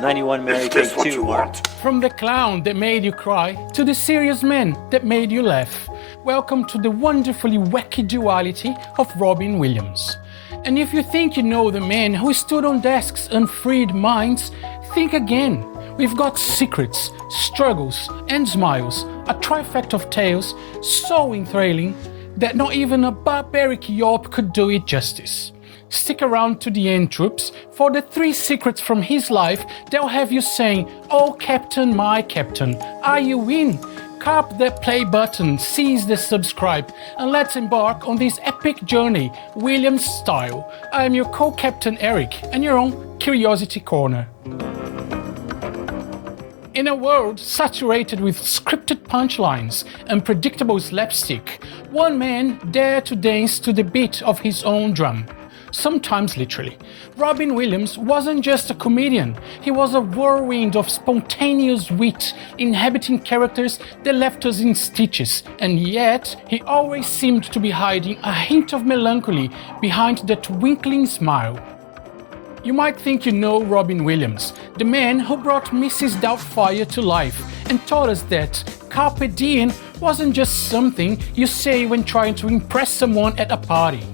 91 Mary, take two, Mark. From the clown that made you cry to the serious man that made you laugh, welcome to the wonderfully wacky duality of Robin Williams. And if you think you know the man who stood on desks and freed minds, think again. We've got secrets, struggles, and smiles, a trifecta of tales so enthralling that not even a barbaric yawp could do it justice. Stick around to the end, troops, for the 3 secrets from his life that'll have you saying, "Oh Captain, my Captain, are you in?" Tap that play button, seize the subscribe, and let's embark on this epic journey, Williams style. I am your co-captain Eric, and your own Curiosity Corner. In a world saturated with scripted punchlines and predictable slapstick, one man dared to dance to the beat of his own drum. Sometimes literally. Robin Williams wasn't just a comedian, he was a whirlwind of spontaneous wit, inhabiting characters that left us in stitches, and yet he always seemed to be hiding a hint of melancholy behind that twinkling smile. You might think you know Robin Williams, the man who brought Mrs. Doubtfire to life and taught us that carpe diem wasn't just something you say when trying to impress someone at a party.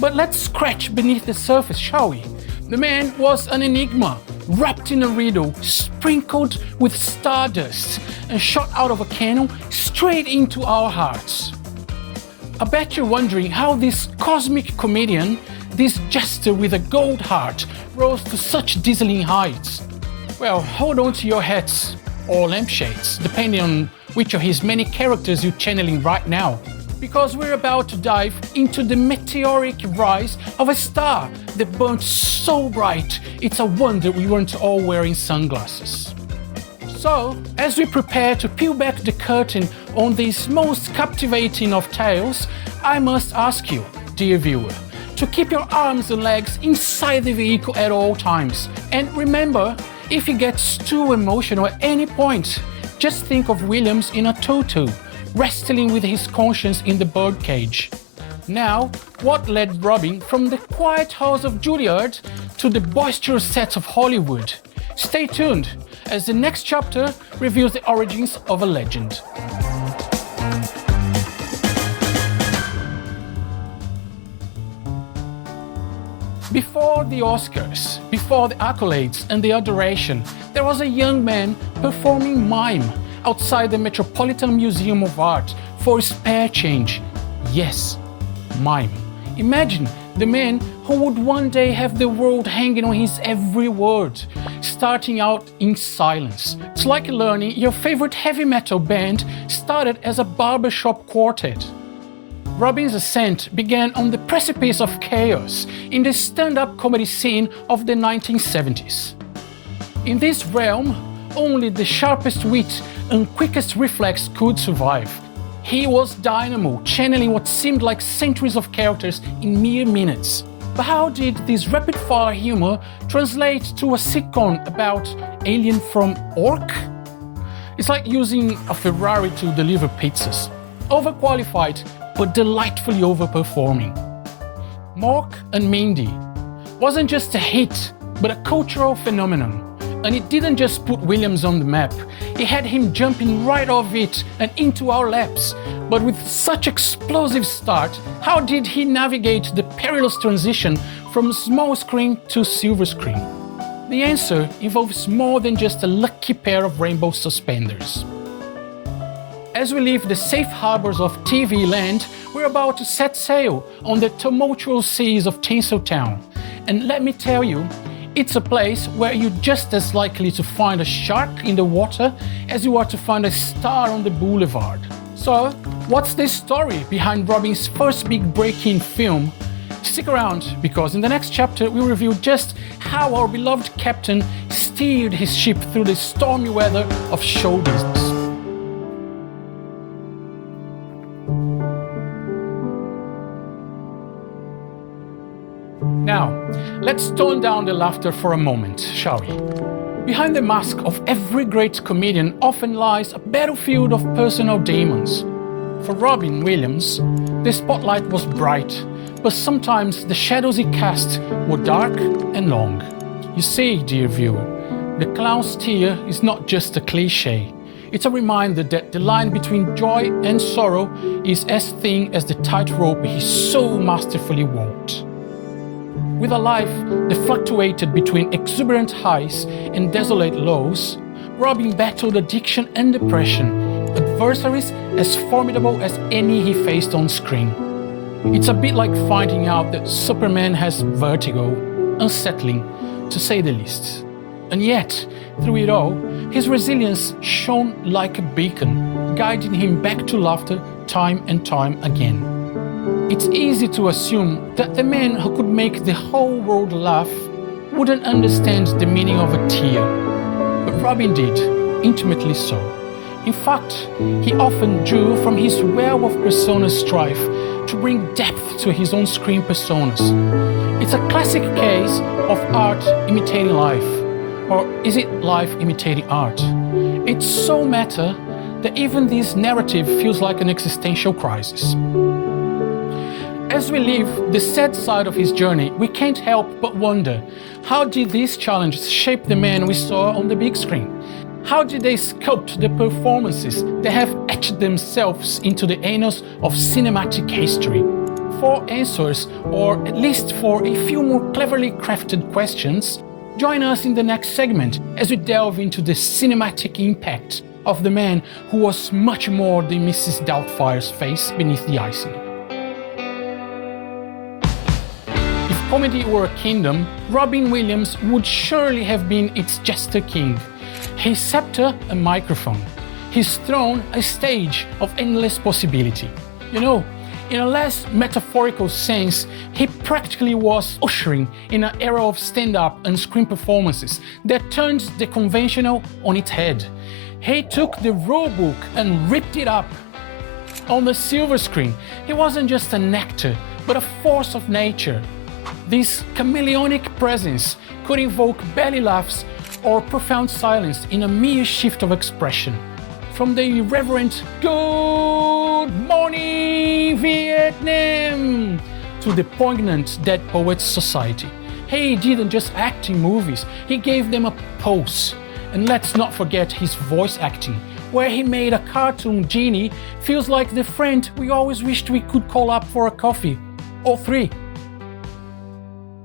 But let's scratch beneath the surface, shall we? The man was an enigma, wrapped in a riddle, sprinkled with stardust, and shot out of a cannon straight into our hearts. I bet you're wondering how this cosmic comedian, this jester with a gold heart, rose to such dazzling heights. Well, hold on to your hats, or lampshades, depending on which of his many characters you're channeling right now. Because we're about to dive into the meteoric rise of a star that burnt so bright, it's a wonder we weren't all wearing sunglasses. So, as we prepare to peel back the curtain on this most captivating of tales, I must ask you, dear viewer, to keep your arms and legs inside the vehicle at all times. And remember, if it gets too emotional at any point, just think of Williams in a tutu, wrestling with his conscience in the birdcage. Now, what led Robin from the quiet halls of Juilliard to the boisterous sets of Hollywood? Stay tuned, as the next chapter reveals the origins of a legend. Before the Oscars, before the accolades and the adoration, there was a young man performing mime outside the Metropolitan Museum of Art for spare change. Yes, mime. Imagine the man who would one day have the world hanging on his every word, starting out in silence. It's like learning your favorite heavy metal band started as a barbershop quartet. Robin's ascent began on the precipice of chaos in the stand-up comedy scene of the 1970s. In this realm, only the sharpest wit and quickest reflex could survive. He was dynamo, channeling what seemed like centuries of characters in mere minutes. But how did this rapid-fire humor translate to a sitcom about alien from Orc? It's like using a Ferrari to deliver pizzas. Overqualified, but delightfully overperforming. Mork and Mindy wasn't just a hit, but a cultural phenomenon. And it didn't just put Williams on the map, it had him jumping right off it and into our laps. But with such explosive start, how did he navigate the perilous transition from small screen to silver screen? The answer involves more than just a lucky pair of rainbow suspenders. As we leave the safe harbors of TV land, we're about to set sail on the tumultuous seas of Tinseltown. And let me tell you, it's a place where you're just as likely to find a shark in the water as you are to find a star on the boulevard. So, what's the story behind Robin's first big break-in film? Stick around, because in the next chapter we'll reveal just how our beloved captain steered his ship through the stormy weather of show business. Now, let's tone down the laughter for a moment, shall we? Behind the mask of every great comedian often lies a battlefield of personal demons. For Robin Williams, the spotlight was bright, but sometimes the shadows he cast were dark and long. You see, dear viewer, the clown's tear is not just a cliche. It's a reminder that the line between joy and sorrow is as thin as the tightrope he so masterfully walked. With a life that fluctuated between exuberant highs and desolate lows, Robin battled addiction and depression, adversaries as formidable as any he faced on screen. It's a bit like finding out that Superman has vertigo, unsettling, to say the least. And yet, through it all, his resilience shone like a beacon, guiding him back to laughter time and time again. It's easy to assume that the man who could make the whole world laugh wouldn't understand the meaning of a tear. But Robin did, intimately so. In fact, he often drew from his well of persona strife to bring depth to his on-screen personas. It's a classic case of art imitating life. Or is it life imitating art? It's so meta that even this narrative feels like an existential crisis. As we leave the sad side of his journey, we can't help but wonder, how did these challenges shape the man we saw on the big screen? How did they sculpt the performances that have etched themselves into the annals of cinematic history? For answers, or at least for a few more cleverly crafted questions, join us in the next segment as we delve into the cinematic impact of the man who was much more than Mrs. Doubtfire's face beneath the icing. If comedy were a kingdom, Robin Williams would surely have been its jester king. His scepter a microphone, his throne a stage of endless possibility. You know, in a less metaphorical sense, he practically was ushering in an era of stand-up and screen performances that turned the conventional on its head. He took the rulebook and ripped it up. On the silver screen, he wasn't just an actor, but a force of nature. This chameleonic presence could evoke belly laughs or profound silence in a mere shift of expression. From the irreverent "Good morning, Vietnam" to the poignant Dead Poets Society. He didn't just act in movies, he gave them a pulse. And let's not forget his voice acting, where he made a cartoon genie feels like the friend we always wished we could call up for a coffee, or three.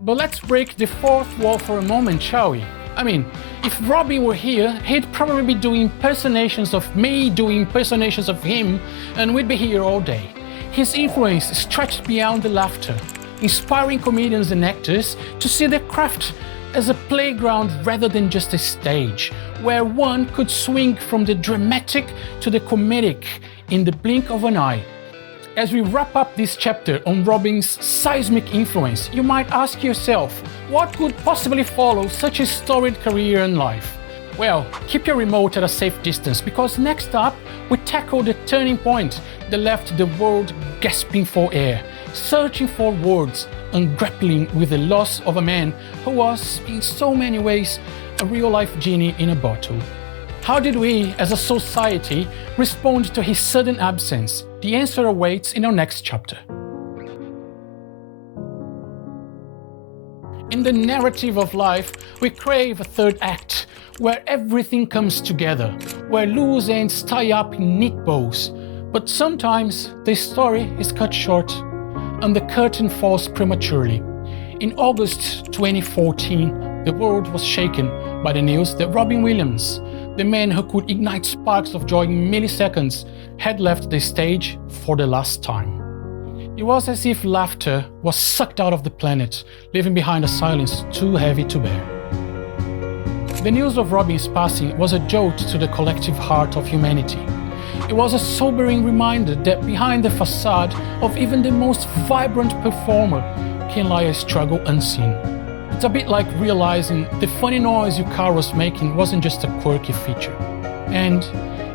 But let's break the fourth wall for a moment, shall we? I mean, if Robin were here, he'd probably be doing impersonations of me, doing impersonations of him, and we'd be here all day. His influence stretched beyond the laughter, inspiring comedians and actors to see their craft as a playground rather than just a stage, where one could swing from the dramatic to the comedic in the blink of an eye. As we wrap up this chapter on Robin's seismic influence, you might ask yourself, what could possibly follow such a storied career and life? Well, keep your remote at a safe distance, because next up, we tackle the turning point that left the world gasping for air, searching for words, and grappling with the loss of a man who was, in so many ways, a real-life genie in a bottle. How did we, as a society, respond to his sudden absence? The answer awaits in our next chapter. In the narrative of life, we crave a third act, where everything comes together, where loose ends tie up in neat bows. But sometimes the story is cut short, and the curtain falls prematurely. In August 2014, the world was shaken by the news that Robin Williams, the man who could ignite sparks of joy in milliseconds, had left the stage for the last time. It was as if laughter was sucked out of the planet, leaving behind a silence too heavy to bear. The news of Robin's passing was a jolt to the collective heart of humanity. It was a sobering reminder that behind the facade of even the most vibrant performer can lie a struggle unseen. It's a bit like realizing the funny noise your car was making wasn't just a quirky feature. And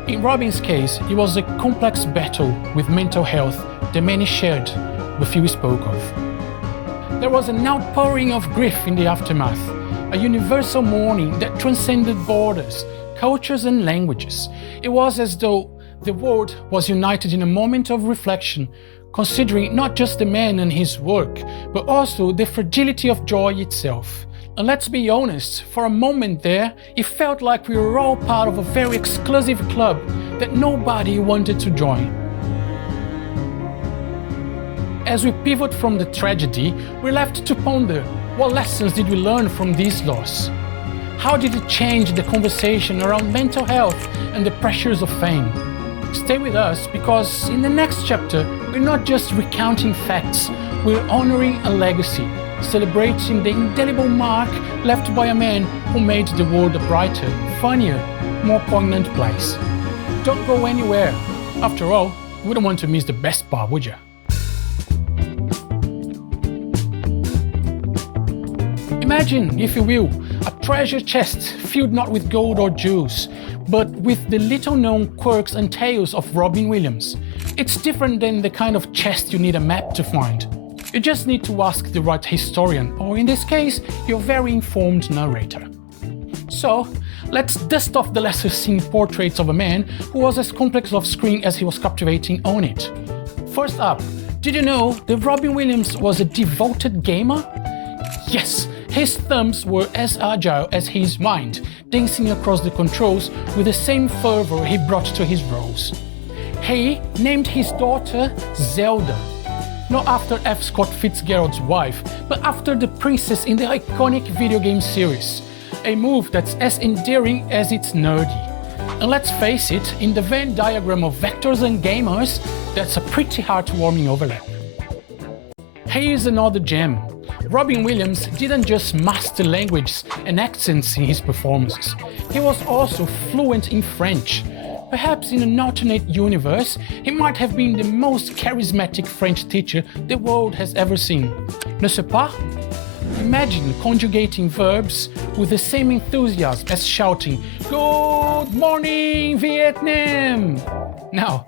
in Robin's case, it was a complex battle with mental health that many shared, but few spoke of. There was an outpouring of grief in the aftermath, a universal mourning that transcended borders, cultures and languages. It was as though the world was united in a moment of reflection, considering not just the man and his work, but also the fragility of joy itself. And let's be honest, for a moment there, it felt like we were all part of a very exclusive club that nobody wanted to join. As we pivot from the tragedy, we're left to ponder, what lessons did we learn from this loss? How did it change the conversation around mental health and the pressures of fame? Stay with us, because in the next chapter, we're not just recounting facts, we're honoring a legacy, celebrating the indelible mark left by a man who made the world a brighter, funnier, more poignant place. Don't go anywhere. After all, you wouldn't want to miss the best part, would you? Imagine, if you will, a treasure chest filled not with gold or jewels, but with the little-known quirks and tales of Robin Williams. It's different than the kind of chest you need a map to find. You just need to ask the right historian, or in this case, your very informed narrator. So, let's dust off the lesser-seen portraits of a man who was as complex off-screen as he was captivating on it. First up, did you know that Robin Williams was a devoted gamer? Yes, his thumbs were as agile as his mind, dancing across the controls with the same fervor he brought to his roles. He named his daughter Zelda, not after F. Scott Fitzgerald's wife, but after the princess in the iconic video game series, a move that's as endearing as it's nerdy. And let's face it, in the Venn diagram of vectors and gamers, that's a pretty heartwarming overlap. Here's another gem. Robin Williams didn't just master languages and accents in his performances, he was also fluent in French. Perhaps in an alternate universe, he might have been the most charismatic French teacher the world has ever seen. Ne sais pas? Imagine conjugating verbs with the same enthusiasm as shouting, "Good morning, Vietnam!" Now,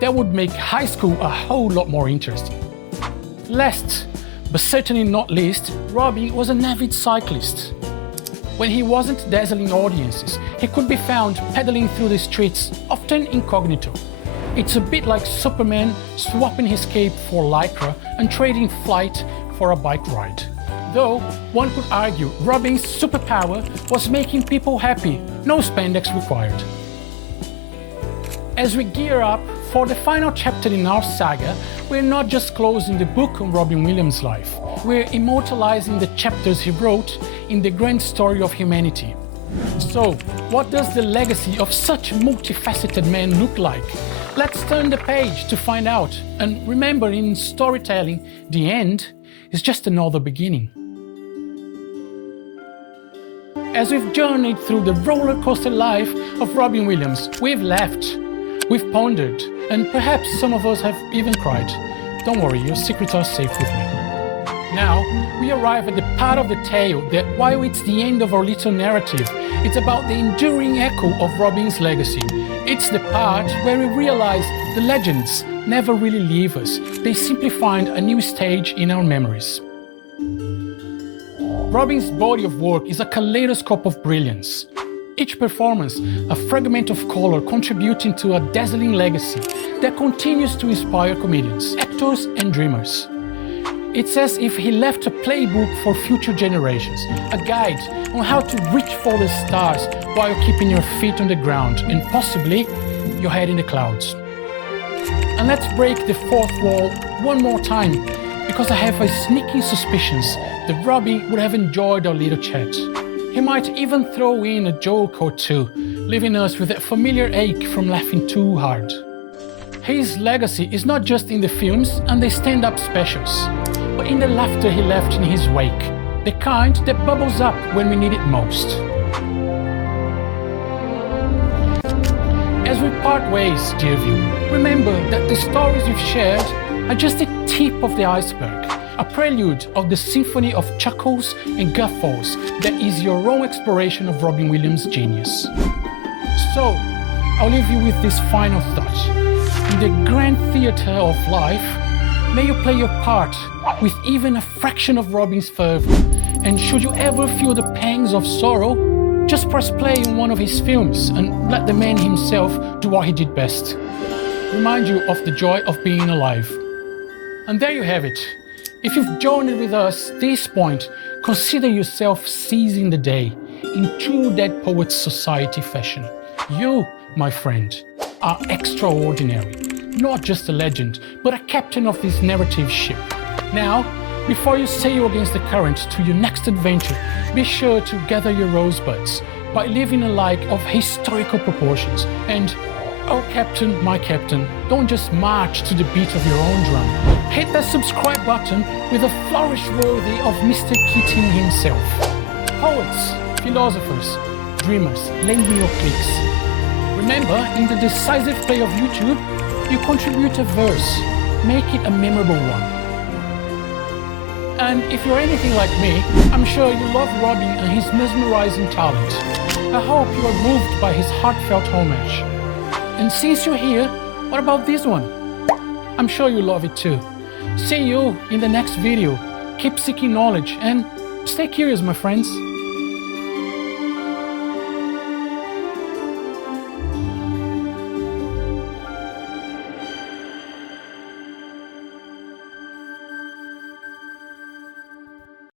that would make high school a whole lot more interesting. Last, but certainly not least, Robin was an avid cyclist. When he wasn't dazzling audiences, he could be found pedaling through the streets, often incognito. It's a bit like Superman swapping his cape for lycra and trading flight for a bike ride. Though, one could argue Robin's superpower was making people happy, no spandex required. As we gear up for the final chapter in our saga, we're not just closing the book on Robin Williams' life, we're immortalizing the chapters he wrote in the grand story of humanity. So, what does the legacy of such a multifaceted man look like? Let's turn the page to find out, and remember, in storytelling, the end is just another beginning. As we've journeyed through the roller coaster life of Robin Williams, we've laughed, we've pondered, and perhaps some of us have even cried. Don't worry, your secrets are safe with me. Now, we arrive at the part of the tale that, while it's the end of our little narrative, it's about the enduring echo of Robin's legacy. It's the part where we realize the legends never really leave us, they simply find a new stage in our memories. Robin's body of work is a kaleidoscope of brilliance. Each performance, a fragment of color contributing to a dazzling legacy that continues to inspire comedians, actors, and dreamers. It's as if he left a playbook for future generations, a guide on how to reach for the stars while keeping your feet on the ground and possibly your head in the clouds. And let's break the fourth wall one more time, because I have a sneaking suspicion that Robin would have enjoyed our little chat. He might even throw in a joke or two, leaving us with that familiar ache from laughing too hard. His legacy is not just in the films and the stand-up specials, but in the laughter he left in his wake, the kind that bubbles up when we need it most. As we part ways, dear viewer, remember that the stories we've shared are just the tip of the iceberg, a prelude of the symphony of chuckles and guffaws that is your own exploration of Robin Williams' genius. So, I'll leave you with this final thought. In the grand theatre of life, may you play your part with even a fraction of Robin's fervor, and should you ever feel the pangs of sorrow, just press play on one of his films and let the man himself do what he did best. Remind you of the joy of being alive. And there you have it. If you've journeyed with us this point, Consider yourself seizing the day in true Dead Poets Society fashion. You, my friend, are extraordinary. Not just a legend, but a captain of this narrative ship. Now, before you sail against the current to your next adventure, be sure to gather your rosebuds by living a life of historical proportions. And, oh captain, my captain, don't just march to the beat of your own drum. Hit that subscribe button with a flourish worthy of Mr. Keating himself. Poets, philosophers, dreamers, lend me your clicks. Remember, in the decisive play of YouTube, you contribute a verse, make it a memorable one. And if you're anything like me, I'm sure you love Robbie and his mesmerizing talent. I hope you are moved by his heartfelt homage. And since you're here, what about this one? I'm sure you love it too. See you in the next video. Keep seeking knowledge and stay curious, my friends.